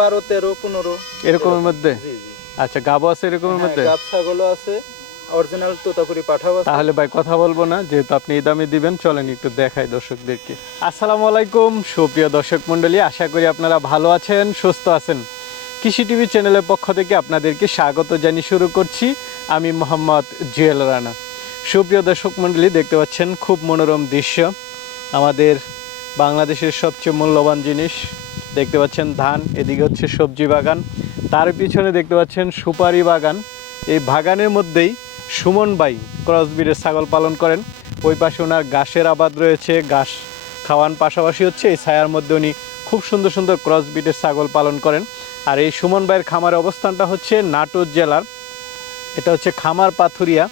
বারো তেরো পনেরো। এরকমের মধ্যে? জি জি। আচ্ছা গাবো আছে এরকমের হ্যাঁ, মধ্যে? গাব ছাগলও আছে অরিজিনাল তোতাপুরি আছে। তাহলে ভাই কথা বলব না যেহেতু আপনি এই দামে দিবেন চলেন একটু দেখাই দর্শকদেরকে। আসসালামু আলাইকুম সুপ্রিয় দর্শক মণ্ডলী আশা করি আপনারা ভালো আছেন সুস্থ আছেন। কৃষি টিভি চ্যানেলের পক্ষ থেকে আপনাদেরকে স্বাগত জানিয়ে শুরু করছি। আমি মোহাম্মদ জুয়েল রানা। সুপ্রিয় দর্শক মণ্ডলী দেখতে পাচ্ছেন খুব মনোরম দৃশ্য। আমাদের বাংলাদেশের সবচেয়ে মূল্যবান জিনিস দেখতে পাচ্ছেন ধান, এদিকে হচ্ছে সবজি বাগান। তার পিছনে দেখতে পাচ্ছেন সুপারি বাগান। এই বাগানের মধ্যেই সুমন বাই ক্রসবিরের ছাগল পালন করেন। ওই পাশে ওনার ঘাসের আবাদ রয়েছে, ঘাস খাওয়ান পাশাপাশি হচ্ছে এই ছায়ার মধ্যে উনি খুব সুন্দর সুন্দর ক্রসবিটের ছাগল পালন করেন। আর এই সুমন ভাইয়ের খামারের অবস্থানটা হচ্ছে নাটোর জেলার। এটা হচ্ছে খামার পাথুরিয়া।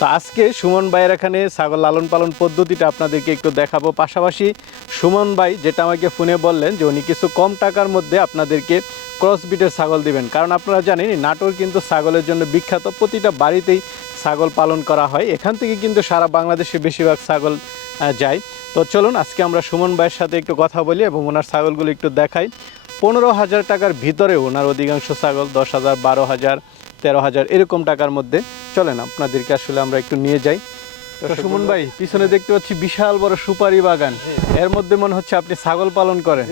তো আজকে সুমন ভাইয়ের এখানে ছাগল লালন পালন পদ্ধতিটা আপনাদেরকে একটু দেখাবো। পাশাপাশি সুমন ভাই যেটা আমাকে ফোনে বললেন যে উনি কিছু কম টাকার মধ্যে আপনাদেরকে ক্রস বিটের ছাগল দিবেন। কারণ আপনারা জানেন নাটোর কিন্তু ছাগলের জন্য বিখ্যাত। প্রতিটা বাড়িতেই ছাগল পালন করা হয়। এখান থেকে কিন্তু সারা বাংলাদেশে বেশিরভাগ ছাগল যায়। তো চলুন, আজকে আমরা সুমন ভাইয়ের সাথে একটু কথা বলি এবং ওনার ছাগলগুলো একটু দেখাই। পনেরো হাজার টাকার ভিতরে ওনার অধিকাংশ ছাগল দশ হাজার, বারো হাজার তেরো হাজার এরকম টাকার মধ্যে। চলেন আপনাদেরকে আসলে আমরা একটু নিয়ে যাই। তো সুমন ভাই পিছনে দেখতে পাচ্ছি বিশাল বড় সুপারি বাগান। এর মধ্যে মনে হচ্ছে আপনি ছাগল পালন করেন।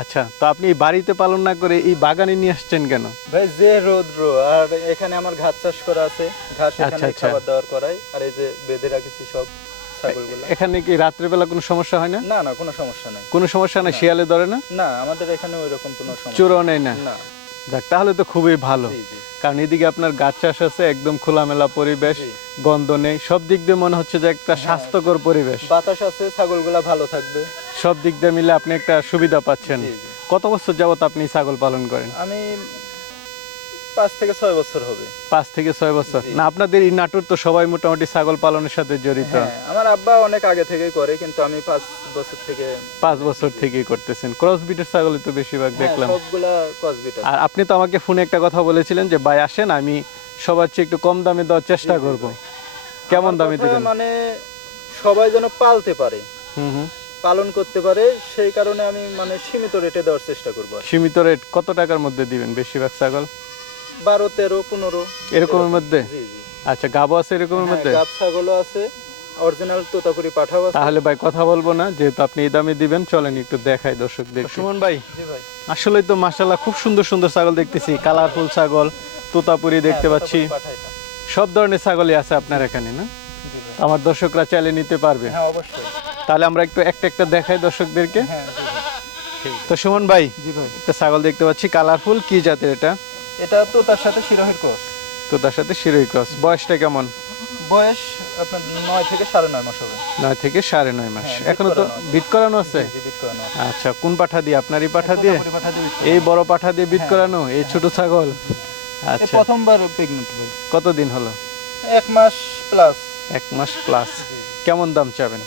আচ্ছা তো আপনি এই বাড়িতে পালন না করে এই বাগানে নিয়ে আসছেন কেন? ভাই যে রৌদ্র আর এখানে আমার ঘাস চাষ করা আছে। ঘাস আচ্ছা, এখানে আচ্ছা। খাবার দাবার করাই আর এই যে বেঁধে রাখেছি সব এখানে কি রাত্রেবেলা কোনো সমস্যা হয় না? না না কোনো সমস্যা নাই। কোনো সমস্যা নাই শিয়ালে ধরে না? না আমাদের এখানে ওই রকম কোনো সমস্যা চোরও নেই না? না। যাক তাহলে তো খুবই ভালো। কারণ এদিকে আপনার গাছ চাষ আছে একদম খোলামেলা পরিবেশ গন্ধ নেই। সব দিক দিয়ে মনে হচ্ছে যে একটা স্বাস্থ্যকর পরিবেশ। বাতাস আছে ছাগলগুলা ভালো থাকবে। সব দিক দিয়ে মিলে আপনি একটা সুবিধা পাচ্ছেন। কত বছর যাবত আপনি ছাগল পালন করেন? আমি পাঁচ থেকে ছয় বছর হবে। পাঁচ থেকে ছয় বছর। না আপনাদের এই নাটোর তো সবাই মোটামুটি ছাগল পালনের সাথে জড়িত। হ্যাঁ আমার আব্বা অনেক আগে থেকেই করে কিন্তু আমি পাঁচ বছর থেকে পাঁচ বছর থেকেই করতেছেন। ক্রস বিটের ছাগলই তো বেশিরভাগ হ্যাঁ, দেখলাম। সবগুলা আর আপনি তো আমাকে ফোনে একটা কথা বলেছিলেন যে ভাই আসেন আমি সবার চেয়ে একটু কম দামে দেওয়ার চেষ্টা করব। কেমন দামে দিবেন? মানে সবাই যেন পালতে পারে। হুম হুম। পালন করতে পারে সেই কারণে আমি মানে সীমিত রেটে দেওয়ার চেষ্টা করব সীমিত রেট কত টাকার মধ্যে দিবেন বেশিরভাগ ছাগল? বারো তেরো পনেরো। এরকমের মধ্যে? জি জি। আচ্ছা গাবো আছে এরকমের হ্যাঁ, মধ্যে? গাব ছাগলও আছে। অরিজিনাল তোতাপুরি পাঠাও আছে। তাহলে ভাই কথা বলব না যেহেতু আপনি এই দামে দিবেন চলেন একটু দেখাই দর্শকদের সুমন ভাই জি ভাই। আসলে তো মাশাল্লাহ খুব সুন্দর সুন্দর ছাগল দেখতেছি। কালারফুল ছাগল তোতাপুরি দেখতে হ্যাঁ, পাচ্ছি পাঠাই না। সব ধরনের ছাগলই আছে আপনার এখানে না? আমার দর্শকরা চাইলে নিতে পারবে। হ্যাঁ অবশ্যই। তাহলে আমরা একটু একটা একটা দেখাই দর্শকদেরকে। হ্যাঁ তো সুমন ভাই জি ভাই। একটা ছাগল দেখতে পাচ্ছি কালারফুল কি জাতের এটা? এটা তো তার সাথে শিরোহির কোর্স তো তার সাথে ক্রস বয়সটা কেমন? বয়স আপনার নয় থেকে সাড়ে নয় মাস হবে। নয় থেকে সাড়ে নয় মাস। হ্যাঁ, এখনও তো বিট করানো আছে। আচ্ছা কোন পাঠা দিয়ে? আপনারই পাঠা দিয়ে। এই বড় পাঠা দিয়ে বিট হ্যাঁ। করানো? এই ছোট ছাগল? আচ্ছা। প্রথমবার প্রেগনেন্ট কতদিন হলো? এক মাস প্লাস এক মাস প্লাস কেমন দাম চাবেন?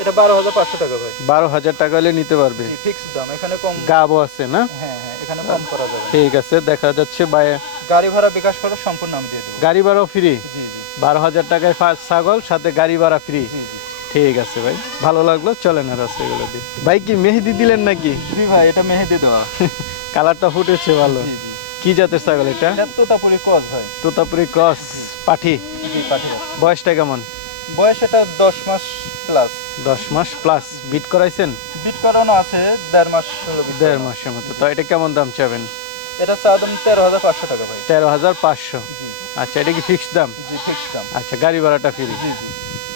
এটা বারো হাজার পাঁচশো টাকা ভাই। বারো হাজার টাকা হলে নিতে পারবে। জি ফিক্স দাম। এখানে কম গাবও আছে না? হ্যাঁ হ্যাঁ। এখানে কম করা যাবে। ঠিক আছে দেখা যাচ্ছে বাই গাড়ি ভাড়া বিকাশ করে সম্পূর্ণ আমি দিয়ে দেবো। গাড়ি ভাড়াও ফ্রি জি জি। বারো হাজার টাকায় ফার্স্ট ছাগল সাথে গাড়ি ভাড়া ফ্রি জি জি। ঠিক আছে ভাই ভালো লাগল চলেন আর এগুলো দিয়ে। ভাই কি মেহেদি দিলেন নাকি? জি ভাই এটা মেহেদি দেওয়া। কালারটা ফুটেছে ভালো। জি জি। কি জাতের ছাগল এটা? এটা তোতাপুরি কজ ভাই। তোতাপুরি ক্রস পাঠি। জি পাঠিয়ে বয়সটা কেমন? বয়স এটা দশ মাস প্লাস দশ মাস প্লাস বিট করাইছেন? বিট করানো আছে দেড় মাস দেড় মাসের মতো। তো এটা কেমন দাম চাবেন? এটা চা দাম তেরো হাজার পাঁচশো টাকা ভাই। তেরো হাজার পাঁচশো। আচ্ছা এটা কি ফিক্সড দাম? জি দাম। আচ্ছা গাড়ি ভাড়াটা ফ্রি জি জি।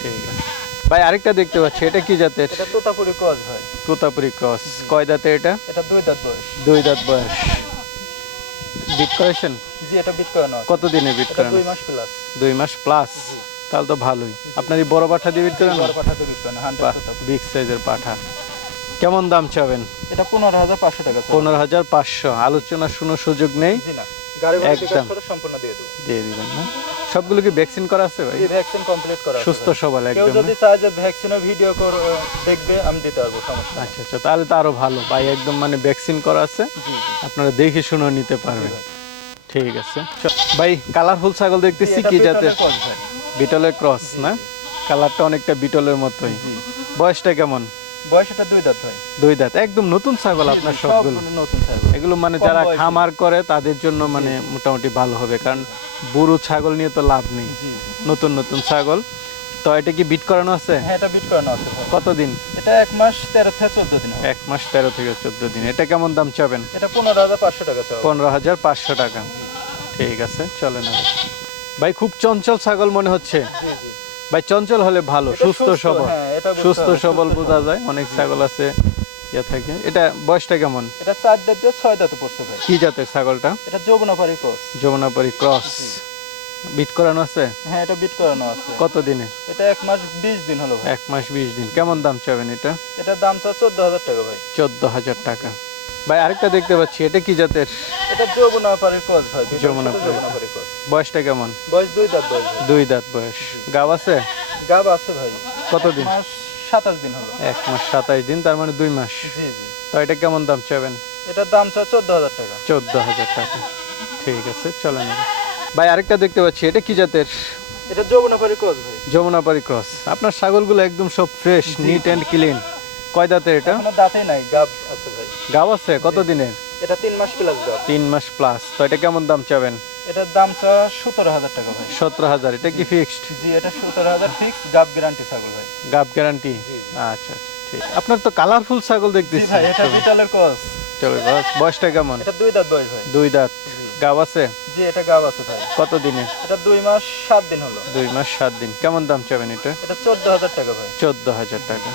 ঠিক আছে। ভাই আরেকটা দেখতে পাচ্ছি। এটা কি জাতের? এটা তোতাপুরি কজ ভাই। তোতাপুরি ক্রস কয় দাঁতে এটা? এটা দুই দাঁত বয়স। দুই দাঁত বয়স। বিট করেছেন জি এটা বিট করানো আছে। কত দিনে বিট করেন দুই মাস প্লাস দুই মাস প্লাস তাহলে তো ভালোই। আপনার এই বড় পাঠা দিয়ে বিট করেন? করানো হান্ড্রেড বিগ সাইজের পাঠা। কেমন দাম চাবেন? এটা পনেরো হাজার পাঁচশো টাকা পনেরো হাজার পাঁচশো। আলোচনার কোনো সুযোগ নেই? একদম। সম্পূর্ণ দিয়ে দেবো। দিয়ে দিবেন না। সবগুলো কি ভ্যাকসিন করা আছে ভাই? ভ্যাকসিন কমপ্লিট করা আছে সুস্থ। সবল কেউ যদি চায় যে ভ্যাকসিনের ভিডিও কর দেখবে আমি দিতে পারব সমস্যা আচ্ছা আচ্ছা তাহলে তো আরও ভালো। ভাই একদম মানে ভ্যাকসিন করা আছে। আপনারা দেখে শুনে নিতে পারবেন। ঠিক আছে। ভাই কালারফুল ছাগল দেখতেছি কি জাতের। বিটলের ক্রস না? কালারটা অনেকটা বিটলের মতোই। বয়সটা কেমন? বয়স এটা দুই দাঁত ভাই। দুই দাঁত। একদম নতুন ছাগল আপনার সবগুলো। নতুন ছাগল। এগুলো মানে যারা খামার করে তাদের জন্য মানে মোটামুটি ভালো হবে। কারণ বুড়ো ছাগল নিয়ে তো লাভ নেই। নতুন নতুন ছাগল। তো এটা কি বিট করানো আছে? হ্যাঁ এটা বিট করানো আছে কতদিন? এটা এক মাস তেরো থেকে চোদ্দ দিন এক মাস তেরো থেকে চোদ্দ দিন। এটা কেমন দাম চাবেন? এটা পনেরো হাজার পাঁচশো টাকা পনেরো হাজার পাঁচশো টাকা। ঠিক আছে চলেন ভাই খুব চঞ্চল ছাগল মনে হচ্ছে। ভাই চঞ্চল হলে ভালো এটা সুস্থ সবল। হ্যাঁ, এটা সুস্থ সবল বোঝা যায় অনেক ছাগল আছে ইয়ে থাকে। এটা বয়সটা কেমন? এটা চার দাঁত দিয়ে ছয় দাঁতে পড়ছে ভাই। কি জাতের ছাগলটা? এটা কোর্স। যমুনাপাড়ি ক্রস। বিট করানো আছে? হ্যাঁ এটা বিট করানো আছে। কত দিনে এটা এক মাস বিশ দিন হলো ভাই। এক মাস বিশ দিন। কেমন দাম চাবেন এটা? এটার দাম চাও চোদ্দ হাজার টাকা ভাই। চোদ্দ হাজার টাকা। ভাই আরেকটা দেখতে পাচ্ছি এটা কি জাতের? এটা যৌবনাপারির কোর্স ভাই বয়সটা কেমন? বয়স দুই দাঁত বয়স। দুই দাঁত বয়স। গাব আছে? গাব আছে ভাই। কতদিন? সাতাশ দিন হলো। এক মাস সাতাশ দিন তার মানে দুই মাস। জি জি। তো এটা কেমন দাম চাবেন এটার দাম চাও চোদ্দ হাজার টাকা। চোদ্দ হাজার টাকা। ঠিক আছে চলেন। ভাই আরেকটা দেখতে পাচ্ছি এটা কি জাতের? এটা যৌবনাপারি কোর্স ভাই। যমুনাপাড়ি ক্রস। আপনার ছাগলগুলো একদম সব ফ্রেশ নিট অ্যান্ড ক্লিন। কয় দাঁতের এটা? এখনও দাঁতেই নাই গাব আছে ভাই। গাব আছে? কত দিনের? এটা তিন মাস প্লাস গাব। তিন মাস প্লাস তো এটা কেমন দাম চাবেন এটার দাম চাও সতেরো হাজার টাকা ভাই। সতেরো হাজার এটা কি ফিক্সড জি এটা সতেরো হাজার ফিক্স গাব গ্যারান্টি ছাগল ভাই। গাব গ্যারান্টি আচ্ছা আচ্ছা ঠিক। আপনার তো কালারফুল ছাগল দেখতেছি। ভাই এটা বিটালের কোর্স চলো বয়স- বয়সটা কেমন? এটা দুই দাঁত বয়স ভাই। দুই দাঁত। গাব আছে? জি এটা গাব আছে ভাই। কত দিনে? এটা দুই মাস সাত দিন হলো। দুই মাস সাত দিন। কেমন দাম চাবেন এটা? এটা চোদ্দ হাজার টাকা ভাই। চোদ্দ হাজার টাকা।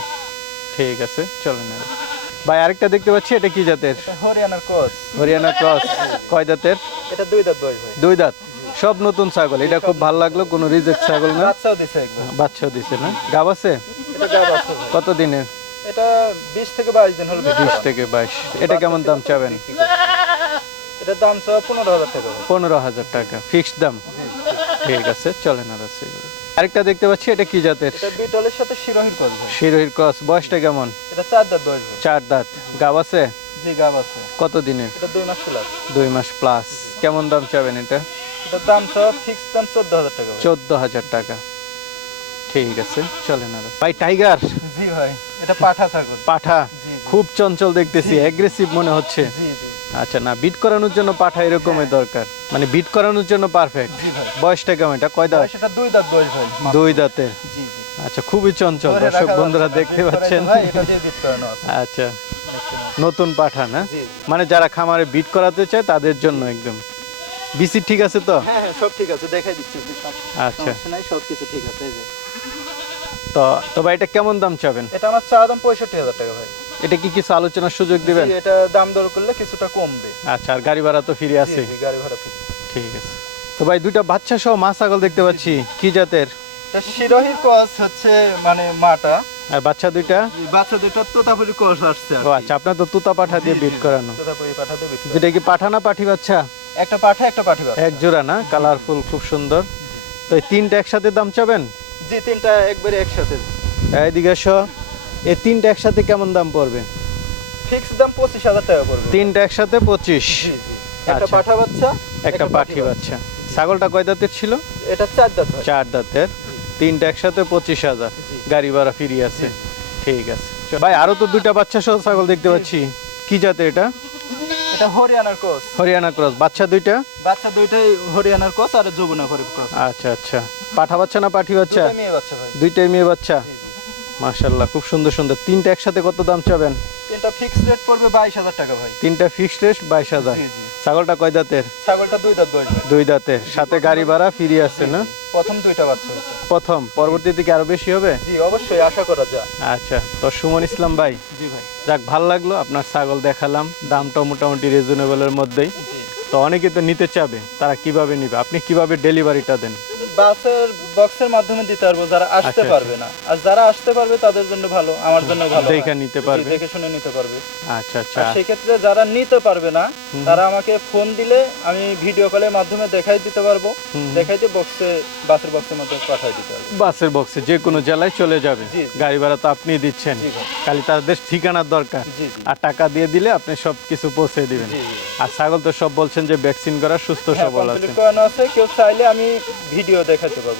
ঠিক আছে চলেন আর। ভাই আরেকটা দেখতে পাচ্ছি এটা কি জাতের? হরিয়ানার কোর্স। হরিয়ানা ক্রস কয় দাঁতের এটা দুই দাঁত ভাই। দুই দাঁত। সব নতুন ছাগল এটা খুব ভালো লাগল কোনো রিজেক্ট ছাগল না। বাচ্চাও দিছে বাচ্চাও দিছে না। গাব আছে? এটা গাব আছে কত দিনের? এটা বিশ থেকে বাইশ দিন হলো বিশ থেকে বাইশ। এটা কেমন দাম চাবেন? এটার দাম চাও পনেরো হাজার টাকা। ভাই পনেরো হাজার টাকা। ফিক্সড দাম? ঠিক আছে চলেন আর আছে। আরেকটা দেখতে পাচ্ছি এটা কি জাতের? এটা বিটলের সাথে শিরোহির কোর্স শিরোহির ক্রস বয়সটা কেমন? এটা চার দাঁত বয়স চার দাঁত। গাব আছে? জি গাব আছে। কত দিনের? এটা দুই মাস প্লাস দুই মাস প্লাস কেমন দাম চাবেন এটা? এটার দাম চাও ফিক্স দাম চোদ্দ হাজার টাকা ভাই। চোদ্দ হাজার টাকা। ঠিক আছে চলেন আর। ভাই টাইগার জি ভাই এটা পাঠা পাঠা? খুব চঞ্চল দেখতেছি অ্যাগ্রেসিভ মনে হচ্ছে। জি আচ্ছা না বিট করানোর জন্য পাঠা এরকমই দরকার। মানে বিট করানোর জন্য পারফেক্ট বয়সটা কেমন এটা? কয় দাঁত? এটা দুই দাঁত বয়স ভাই দুই দাঁতের। জি জি। আচ্ছা খুবই চঞ্চল। দর্শক বন্ধুরা দেখতে বিট পাচ্ছেন। আচ্ছা নতুন পাঠা না। মানে যারা খামারে বিট করাতে চায় তাদের জন্য একদম। বিসি ঠিক আছে তো? হ্যাঁ হ্যাঁ সব ঠিক আছে দেখাই দিচ্ছি। আচ্ছা। সব কিছু ঠিক আছে এই যে। তো তো ভাই এটা কেমন দাম চাবেন? এটা আমার চা দাম পঁয়ষট্টি হাজার টাকা ভাই। এটা কি কিছু আলোচনার সুযোগ দিবেন? এটা দাম দর করলে কিছুটা কমবে। আচ্ছা আর গাড়ি ভাড়া তো ফিরে আছে গাড়ি ভাড়া ফ্রি। ঠিক আছে। তো ভাই দুইটা বাচ্চা সহ মা ছাগল দেখতে পাচ্ছি। কি জাতের? শিরোহির কস হচ্ছে মানে মাটা। আর বাচ্চা দুইটা? বাচ্চা দুটো তোতাপুরি কস আসছে ও আচ্ছা আপনার তো তুতা পাঠা দিয়ে বিট করানো। তোতাপুরি পাঠাতে বিট যেটা কি পাঠা না পাঠি বাচ্চা? একটা পাঠা একটা পাঠি বাচ্চা। এক জোড়া না? কালারফুল খুব সুন্দর। তো এই তিনটা একসাথে দাম চাবেন? জি তিনটা একবারে একসাথে। এইদিকে এসো। এই তিনটা একসাথে কেমন দাম পড়বে? ফিক্স দাম পঁচিশ হাজার টাকা পড়বে। তিনটা একসাথে পঁচিশ। একটা আচ্ছা। পাঠা বাচ্চা একটা পাঠি বাচ্চা। ছাগলটা কয় দাঁতের ছিল? এটা চার দাঁত ভাই চার দাঁতের। তিনটা একসাথে পঁচিশ হাজার। গাড়ি ভাড়া ফিরি আছে। ঠিক আছে। ভাই আরও তো দুইটা বাচ্চা সহ ছাগল দেখতে পাচ্ছি। কি জাতের এটা? এটা হরিয়ানার কস হরিয়ানা ক্রস। বাচ্চা দুইটা? বাচ্চা দুইটাই হরিয়ানার কস আর যমুনা করে কস আচ্ছা আচ্ছা। পাঠা বাচ্চা না পাঠি বাচ্চা? মেয়ে বাচ্চা ভাই। দুইটাই মেয়ে বাচ্চা? মাশাল্লাহ খুব সুন্দর সুন্দর। তিনটা একসাথে কত দাম চাবেন? তিনটা ফিক্স রেট পড়বে বাইশ হাজার টাকা ভাই। তিনটা ফিক্সড রেট বাইশ হাজার। জি জি। ছাগলটা কয় দাঁতের? ছাগলটা দুই দাঁত বয়স ভাই। দুই দাঁতের। সাথে গাড়ি ভাড়া ফিরি আছে না? প্রথম দুইটা বাচ্চা হয়েছে। প্রথম পরবর্তীতে কি আরও বেশি হবে? জি অবশ্যই আশা করা যায়। আচ্ছা তো সুমন ইসলাম ভাই জি ভাই। যাক ভালো লাগল আপনার ছাগল দেখালাম। দামটা মোটামুটি রিজনেবলের মধ্যেই। জি। তো অনেকে তো নিতে চাবে তারা কীভাবে নিবে? আপনি কীভাবে ডেলিভারিটা দেন? বাসের বক্সের মাধ্যমে দিতে পারব যারা আসতে আচ্ছা, পারবে না। আর যারা আসতে পারবে তাদের জন্য ভালো আমার জন্য ভালো দেখে নিতে পারবে। দেখে শুনে নিতে পারবে। আচ্ছা আচ্ছা। আর সেক্ষেত্রে যারা নিতে পারবে না তারা আমাকে ফোন দিলে আমি ভিডিও কলের মাধ্যমে দেখাই দিতে পারব। দেখাইতে বক্সে বাসের বক্সের মধ্যে পাঠিয়ে দিতে পারব। বাসের বক্সে যে কোনো জেলায় চলে যাবে। গাড়ি ভাড়া তো আপনি দিচ্ছেন। খালি তাদের ঠিকানার দরকার। আর টাকা দিয়ে দিলে আপনি সব কিছু পৌঁছে দিবেন। আর ছাগল তো সব বলছেন যে ভ্যাকসিন করা সুস্থ হ্যাঁ সবল আছে। কেউ চাইলে আমি ভিডিও দেখাতে পারব